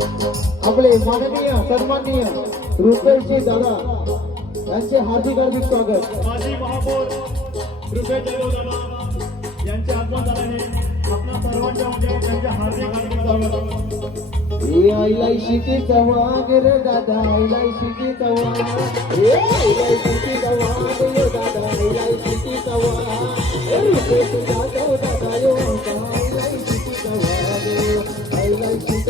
आपले माननीय सन्माननीय रुपेशजी दादा यांचे हार्दिक हार्दिक स्वागत. माजी महापौर रुपेश दादा यांचे आगमन झाल्याने आपल्या सर्वांच्या म्हणजे त्यांचे हार्दिक हार्दिक स्वागत. इलायचीची चवाग रे दादा, इलायचीची चवाग, इलायचीची चवाग यो दादा, इलायचीची चवाग, रुपेश दादा दादा यो इलायचीची चवाग, इलायचीची